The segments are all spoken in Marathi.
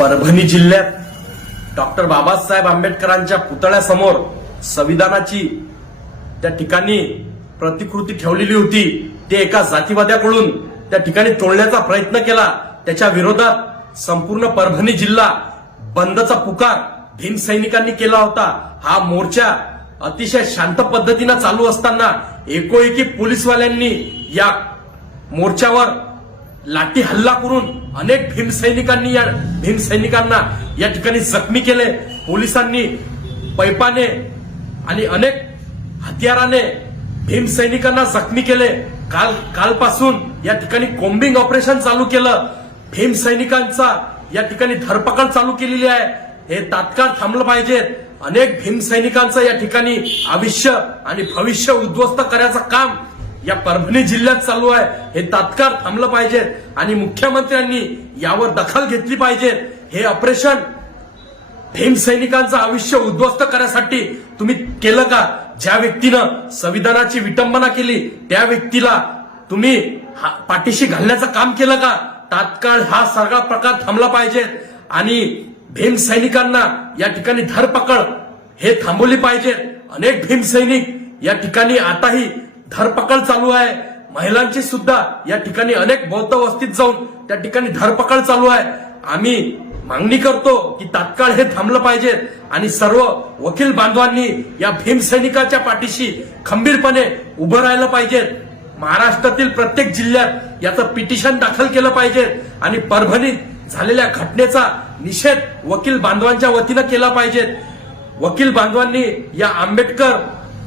परभणी जिल्ह्यात डॉक्टर बाबासाहेब आंबेडकरांच्या पुतळ्यासमोर संविधानाची त्या ठिकाणी प्रतिकृती ठेवलेली होती. ते एका जातीवाद्याकडून त्या ठिकाणी तोडण्याचा प्रयत्न केला. त्याच्या विरोधात संपूर्ण परभणी जिल्हा बंदचा पुकार भीमसैनिकांनी केला होता. हा मोर्चा अतिशय शांत पद्धतीनं चालू असताना एकोएकी पोलीसवाल्यांनी या मोर्चावर लाठी हल्ला करून अनेक भीमसैनिकांनी या भीमसैनिकांना या ठिकाणी जखमी केले. पोलिसांनी पैपाने आणि अनेक हत्याराने भीमसैनिकांना जखमी केले. काल कालपासून या ठिकाणी कोम्बिंग ऑपरेशन चालू केलं. भीमसैनिकांचा या ठिकाणी धरपकड चालू केलेली आहे. हे तात्काळ थांबलं पाहिजे. अनेक भीमसैनिकांचं या ठिकाणी आयुष्य आणि भविष्य उद्ध्वस्त करायचं काम या परभणी जिल्ह्यात चालू आहे. हे तात्काळ थांबलं पाहिजे आणि मुख्यमंत्र्यांनी यावर दखल घेतली पाहिजे. हे ऑपरेशन भीम सैनिकांचं आयुष्य उद्ध्वस्त करण्यासाठी तुम्ही केलं का? ज्या व्यक्तीनं संविधानाची विटंबना केली त्या व्यक्तीला तुम्ही हा- पाठीशी घालण्याचं काम केलं का? तात्काळ हा सगळा प्रकार थांबला पाहिजे आणि भीम सैनिकांना या ठिकाणी धरपकड हे थांबवली पाहिजे. अनेक भीम सैनिक या ठिकाणी आताही धरपकड चालू आहे. महिलांची सुद्धा या ठिकाणी अनेक बौद्ध वस्तीत जाऊन त्या ठिकाणी धरपकड चालू आहे. आम्ही मागणी करतो की तात्काळ हे थांबलं पाहिजे आणि सर्व वकील बांधवांनी या भीमसैनिकाच्या पाठीशी खंबीरपणे उभं राहिलं पाहिजे. महाराष्ट्रातील प्रत्येक जिल्ह्यात याचं पिटिशन दाखल केलं पाहिजे आणि परभणीत झालेल्या घटनेचा निषेध वकील बांधवांच्या वतीनं केला पाहिजे. वकील बांधवांनी या आंबेडकर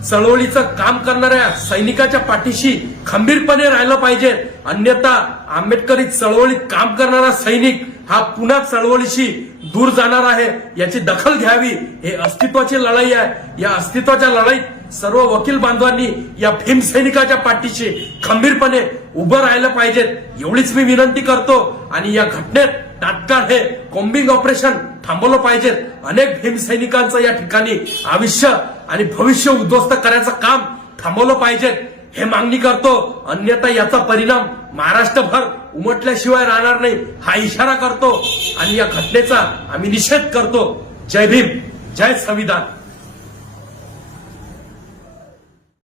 चळवळीचं काम करणाऱ्या सैनिकाच्या पाठीशी खंबीरपणे राहिलं पाहिजे. अन्यथा आंबेडकरी चळवळीत काम करणारा सैनिक हा पुन्हा चळवळीशी दूर जाणार आहे याची दखल घ्यावी. हे अस्तित्वाची लढाई आहे. या अस्तित्वाच्या लढाईत सर्व वकील बांधवांनी या भीम सैनिकाच्या पाठीशी खंबीरपणे उभं राहिलं पाहिजेत. एवढीच मी विनंती करतो आणि या घटनेत तात्काळ हे कॉम्बिंग ऑपरेशन थांबवलं पाहिजे. अनेक भीमसैनिकांचं या ठिकाणी आयुष्य आणि भविष्य उद्ध्वस्त करायचं काम थांबवलं पाहिजे. हे मागणी करतो. अन्यथा याचा परिणाम महाराष्ट्रभर उमटल्याशिवाय राहणार नाही. हा इशारा करतो. आणि या घटनेचा आम्ही निषेध करतो. जय भीम. जय संविधान.